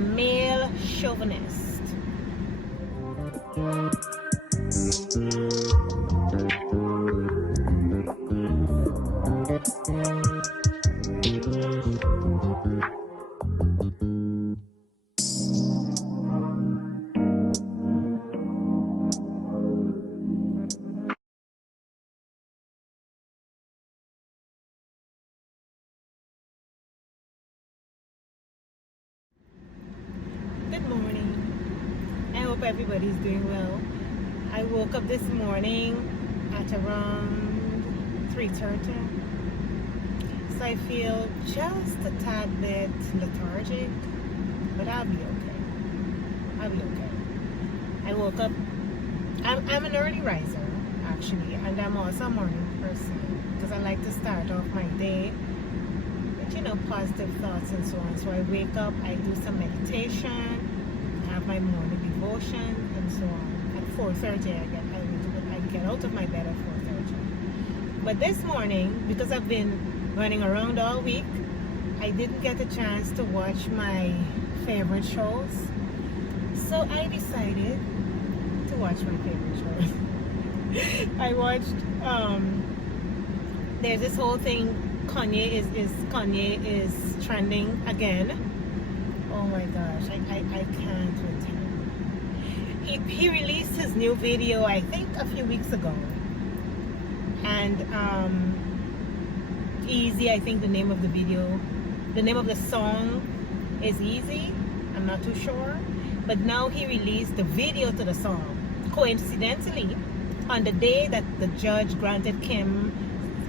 male chauvinist. Good morning. I hope everybody's doing well. I woke up this morning at around 3:30, so I feel just a tad bit lethargic, but I'll be okay. I'll be okay. I woke up. I'm an early riser, actually, and I'm also a morning person because I like to start off my day with, positive thoughts and so on. So I wake up, I do some meditation, have my morning devotion, and so on. At 4:30, I get out of my bed at 4:30. But this morning, because I've been running around all week, I didn't get a chance to watch my favorite shows. So I decided to watch my favorite shows. I watched, there's this whole thing, Kanye is trending again. Oh my gosh, I can't with him. He released his new video, I think a few weeks ago. And Easy, I think the name of the video, the name of the song is Easy. I'm not too sure. But now he released the video to the song. Coincidentally, on the day that the judge granted Kim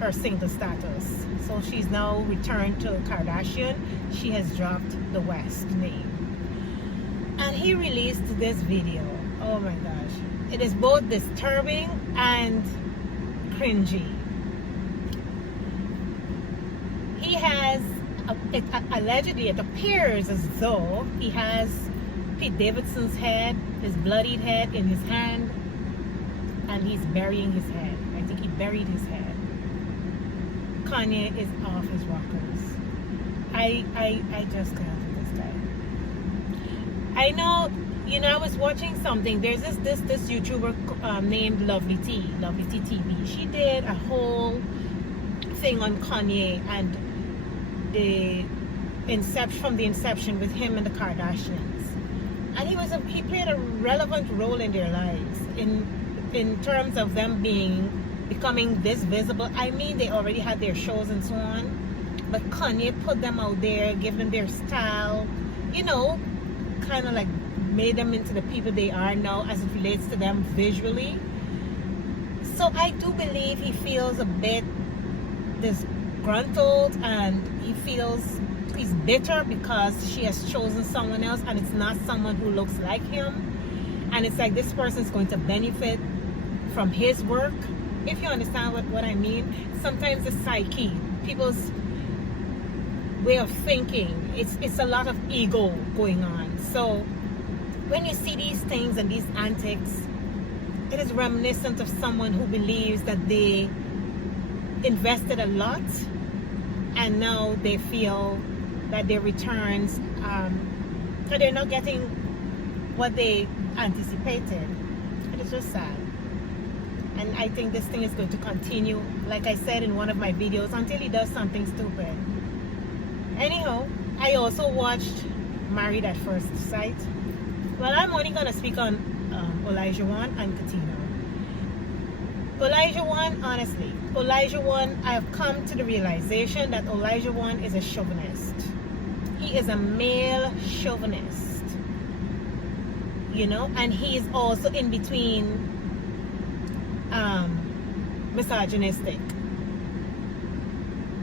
her single status. So she's now returned to Kardashian. She has dropped the West name. And he released this video. Oh my gosh. It is both disturbing and cringy. He has, allegedly, it appears as though he has Pete Davidson's head, his bloodied head in his hand, and he's burying his head. I think he buried his head. Kanye is off his rockers. I just can't with this guy. I know, I was watching something. There's this YouTuber named Lovely T TV. She did a whole thing on Kanye and from the inception with him and the Kardashians. And he played a relevant role in their lives in terms of them becoming this visible. I mean, they already had their shows and so on, but Kanye put them out there, gave them their style, kind of like made them into the people they are now as it relates to them visually. So I do believe he feels a bit disgruntled, and he feels he's bitter because she has chosen someone else and it's not someone who looks like him, and it's like this person is going to benefit from his work. If you understand what I mean, sometimes the psyche, people's way of thinking, it's a lot of ego going on. So when you see these things and these antics, it is reminiscent of someone who believes that they invested a lot and now they feel that their returns, so they're not getting what they anticipated. It is just sad. And I think this thing is going to continue, like I said in one of my videos, until he does something stupid. Anyhow, I also watched Married at First Sight. Well, I'm only going to speak on OlajuEGOTISTICalwon and Katina. OlajuEGOTISTICalwon, honestly, OlajuEGOTISTICAL, I have come to the realization that OlajuEGOTISTICAL is a chauvinist. He is a male chauvinist. And he is also in between misogynistic,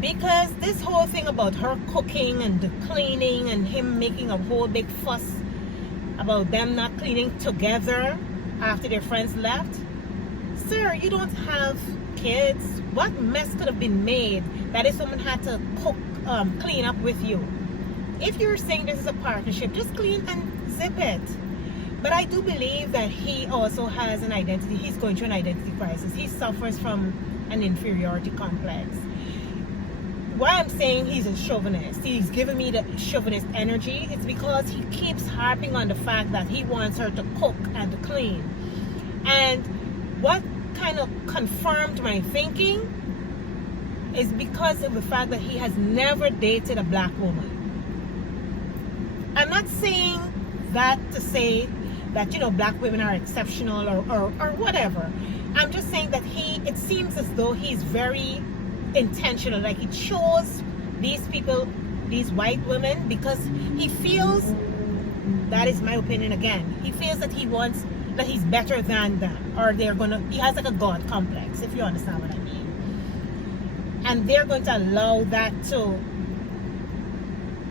because this whole thing about her cooking and the cleaning and him making a whole big fuss about them not cleaning together after their friends left. Sir, you don't have kids. What mess could have been made that if someone had to clean up with you? If you're saying this is a partnership, just clean and zip it. But I do believe that he also has an identity. He's going through an identity crisis. He suffers from an inferiority complex. why I'm saying he's a chauvinist, he's giving me the chauvinist energy, it's because he keeps harping on the fact that he wants her to cook and to clean. And what kind of confirmed my thinking is because of the fact that he has never dated a black woman. I'm not saying that to say that, you know, black women are exceptional or whatever. I'm just saying that it seems as though he's very intentional, like he chose these people, these white women, because he feels, that is my opinion again, he feels that that he's better than them, or he has like a God complex, if you understand what I mean. And they're going to allow that to,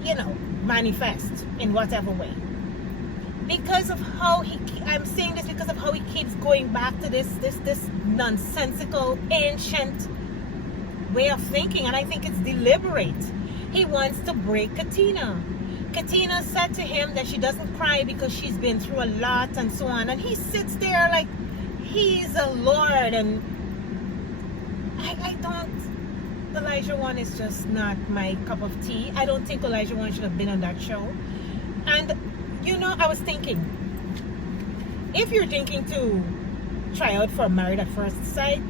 you know, manifest in whatever way. Because of how I'm saying this because of how he keeps going back to this nonsensical, ancient way of thinking, and I think it's deliberate. He wants to break Katina. Katina said to him that she doesn't cry because she's been through a lot and so on, and he sits there like he's a lord. And I don't, OlajuEGOTistic is just not my cup of tea. I don't think OlajuEGOTistic should have been on that show. And you know, I was thinking, if you're thinking to try out for Married at First Sight,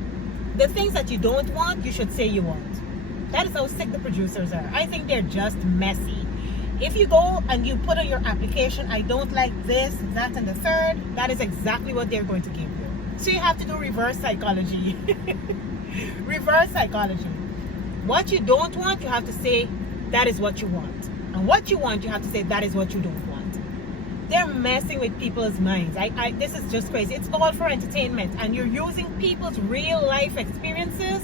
the things that you don't want, you should say you want. That is how sick the producers are. I think they're just messy. If you go and you put on your application, I don't like this, that, and the third, that is exactly what they're going to give you. So you have to do reverse psychology. Reverse psychology. What you don't want, you have to say that is what you want. And what you want, you have to say that is what you don't want. They're messing with people's minds. This is just crazy. It's all for entertainment, and you're using people's real life experiences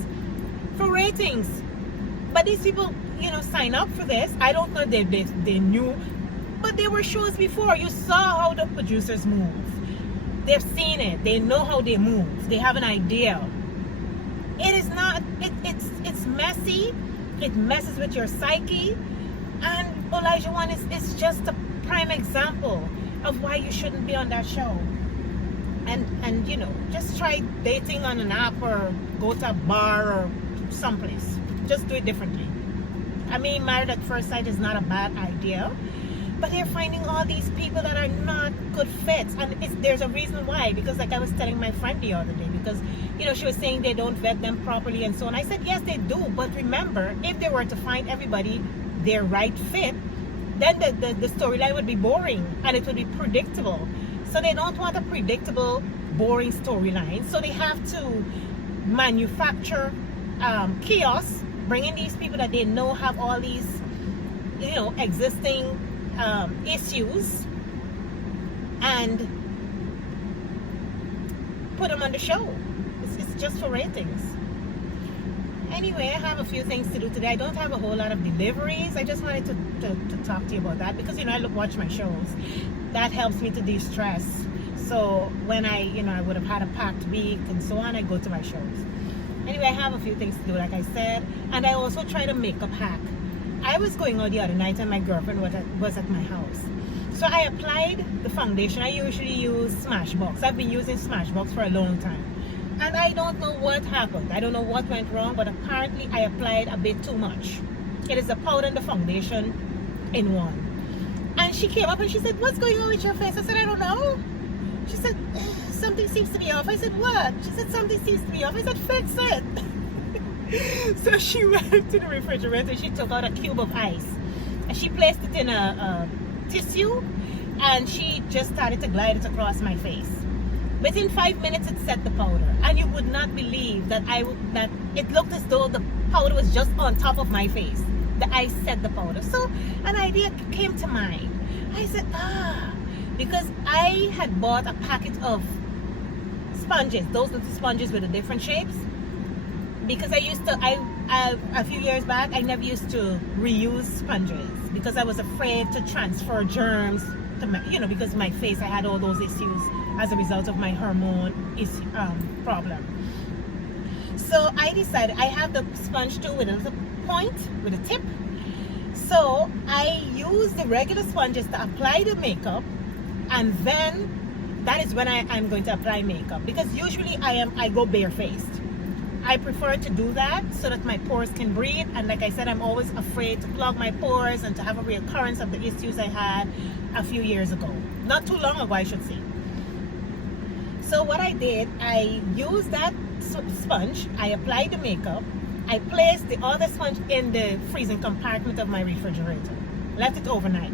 for ratings. But these people, you know, sign up for this. I don't know if they knew, but there were shows before. You saw how the producers move. They've seen it. They know how they move. They have an idea. It is not. It's messy. It messes with your psyche, and OlajuEGOTistic is just a prime example of why you shouldn't be on that show. And you know, just try dating on an app or go to a bar or someplace. Just do it differently. I mean, Married at First Sight is not a bad idea, but they're finding all these people that are not good fits, and there's a reason why. Because like I was telling my friend the other day, because you know, she was saying they don't vet them properly and so on. I said yes, they do, but remember, if they were to find everybody their right fit, then the storyline would be boring and it would be predictable. So they don't want a predictable, boring storyline. So they have to manufacture chaos, bring in these people that they know have all these, you know, existing issues, and put them on the show. It's just for ratings. Anyway, I have a few things to do today. I don't have a whole lot of deliveries. I just wanted to talk to you about that because, you know, I watch my shows. That helps me to de-stress. So when I would have had a packed week and so on, I go to my shows. Anyway, I have a few things to do, like I said. And I also try to makeup hack. I was going out the other night and my girlfriend was at my house. So I applied the foundation. I usually use Smashbox. I've been using Smashbox for a long time. And I don't know what happened. I don't know what went wrong, but apparently I applied a bit too much. It is the powder and the foundation in one. And she came up and she said, "What's going on with your face?" I said, "I don't know." She said, "Something seems to be off." I said, "What?" She said, "Something seems to be off." I said, "Fix it." So she went to the refrigerator. She took out a cube of ice. And she placed it in a tissue. And she just started to glide it across my face. Within 5 minutes, it set the powder, and you would not believe that it looked as though the powder was just on top of my face. The ice set the powder. So an idea came to mind. I said, because I had bought a packet of sponges, those little sponges with the different shapes. Because a few years back, I never used to reuse sponges because I was afraid to transfer germs to my, because my face, I had all those issues as a result of my hormone problem. So I decided, I have the sponge too with a little point, with a tip. So I use the regular sponges to apply the makeup, and then that is when I'm going to apply makeup, because usually I go barefaced. I prefer to do that so that my pores can breathe. And like I said, I'm always afraid to plug my pores and to have a reoccurrence of the issues I had a few years ago. Not too long ago, I should say. So what I did, I used that sponge, I applied the makeup, I placed the other sponge in the freezing compartment of my refrigerator, left it overnight.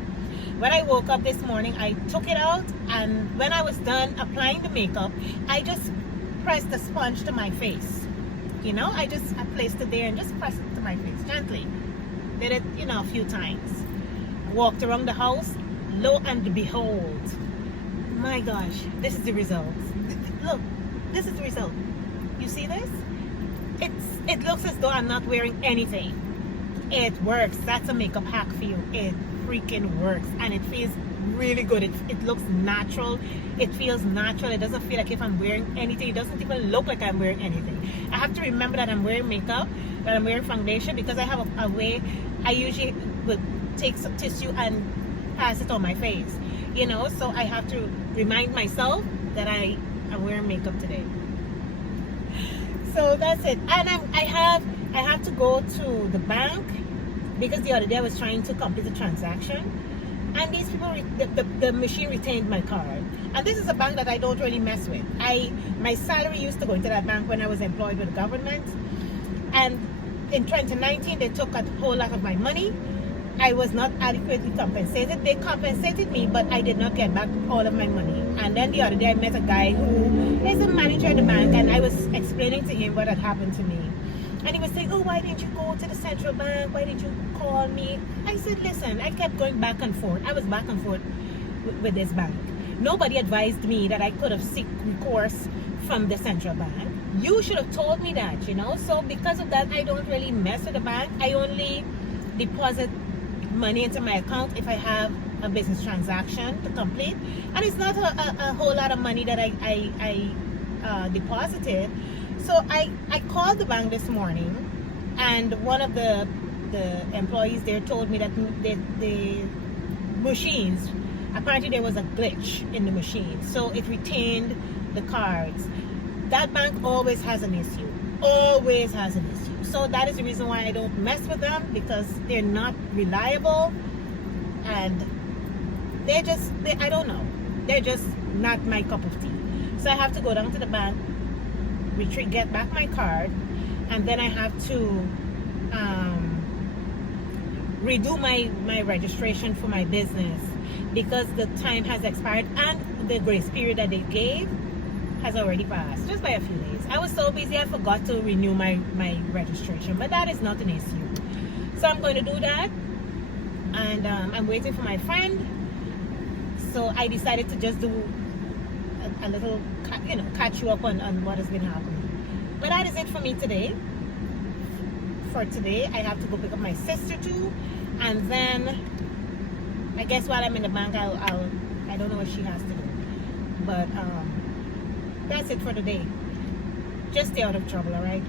When I woke up this morning, I took it out, and when I was done applying the makeup, I just pressed the sponge to my face. You know, I placed it there and just pressed it to my face gently. Did it, you know, a few times. Walked around the house. Lo and behold, my gosh, this is the result. Look, this is the result. You see this? It looks as though I'm not wearing anything. It works. That's a makeup hack for you. It freaking works, and it feels really good. It looks natural. It feels natural. It doesn't feel like if I'm wearing anything. It doesn't even look like I'm wearing anything. I have to remember that I'm wearing makeup, that I'm wearing foundation, because I have a way. I usually would take some tissue and pass it on my face, you know, so I have to remind myself that I am wearing makeup today. So that's it. And I have to go to the bank, because the other day I was trying to complete a transaction, and these people, the machine retained my card. And this is a bank that I don't really mess with. My salary used to go into that bank when I was employed with the government, and in 2019 they took a whole lot of my money. I was not adequately compensated. They compensated me, but I did not get back all of my money. And then the other day I met a guy who is a manager at the bank, and I was explaining to him what had happened to me. And he was saying, oh, why didn't you go to the central bank? Why didn't you call me? I said, listen, I kept going back and forth. I was back and forth with this bank. Nobody advised me that I could have sought recourse from the central bank. You should have told me that, you know. So because of that, I don't really mess with the bank. I only deposit money into my account if I have a business transaction to complete. And it's not a whole lot of money that I deposited. So I called the bank this morning, and one of the employees there told me that the machines, apparently there was a glitch in the machine, so it retained the cards. That bank always has an issue, always has an issue. So that is the reason why I don't mess with them, because they're not reliable, and I don't know, they're just not my cup of tea. So I have to go down to the bank, get back my card, and then I have to redo my registration for my business, because the time has expired and the grace period that they gave has already passed, just by a few days. I was so busy I forgot to renew my registration, but that is not an issue. So I'm going to do that, and I'm waiting for my friend. So I decided to just do a little, you know, catch you up on what has been happening. But that is it for me today. For today, I have to go pick up my sister too, and then I guess while I'm in the bank, I don't know what she has to do, but that's it for today. Just stay out of trouble, all right?